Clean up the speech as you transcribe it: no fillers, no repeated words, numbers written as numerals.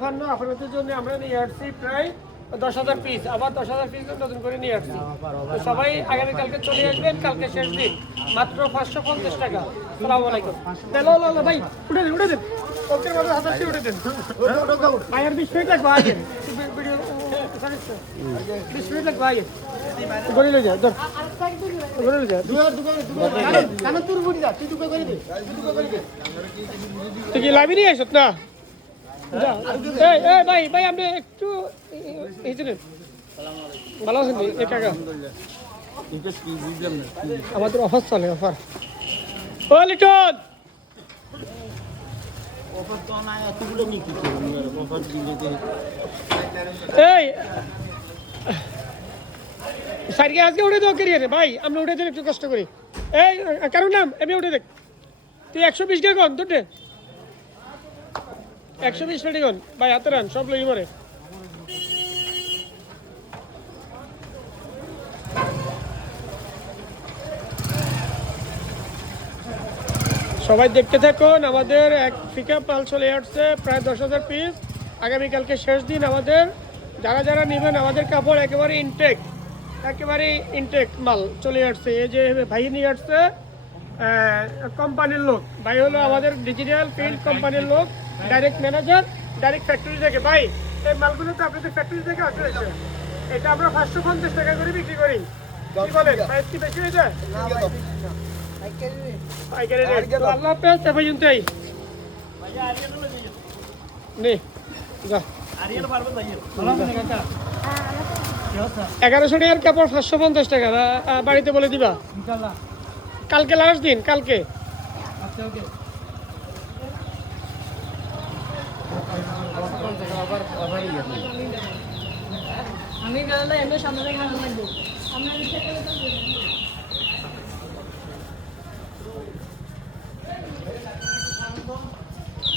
আপনাদের জন্য আমরা নিয়ে আসছি প্রায় 10,000 পিস, আবার 10,000 পিস নতুন করে নিয়ে আসছি। তো সবাই আগামীকালকে চলে আসবেন, কালকে শেষ দিন, মাত্র 550 টাকা। আসসালামু আলাইকুম। ভাই উঠে দেন ওকের মধ্যে হাত দিয়ে উঠে দেন ভাইয়ের 20 মিনিট লাগবে আগে ভিডিও 20 মিনিট লাগবে আগে গড়ি লয়ে যা গড়ি লয়ে যা কানা তোর বুড়ি যা তুই দুটো করে দে তুই কি লাইভে নিয়ে আসছ না? ভাই ভাই আপনি একটু ভালো আছেন কাকা? আমাদের অফার চলে, অফার। ও লিটন এই সাইডকে আজকে উঠে দাও কেরিয়ারে ভাই, আমরা উঠে দেন একটু কষ্ট করি। এই কারণ নাম এমনি উঠে দেখ তুই 120 টাকা কন তোটে 120 টাকা কন ভাই, হাতে রান সব লই মরে। সবাই দেখতে থাকুন, আমাদের এক ফিকা পাল চলে আসছে প্রায় 10,000 পিস। আগামীকালকে শেষ দিন আমাদের। যারা যারা নেবেন আমাদের কাপড় একেবারে ইনটেক মাল চলে আসছে। এই যে ভাই নিয়ে আসছে কোম্পানির লোক, ভাই হলো আমাদের ডিজিটাল প্রিন্ট কোম্পানির লোক, ডাইরেক্ট ম্যানেজার, ডাইরেক্ট ফ্যাক্টরি থেকে। ভাই এই মালগুলো তো আপনাদের ফ্যাক্টরি থেকে আসছে, এটা আমরা 550 টাকা করে বিক্রি করি। কি বলেন প্রাইস কি বেশি হয়ে যায়? আল্লাহ হাফেজ, তারপর জুনতেই নে যা 1100 টাকার কাপড় 550 টাকা বাড়িতে বলে দিবা কালকে লাস্ট দিন, কালকে। আমি গেলে এমনি সামনে লাগবে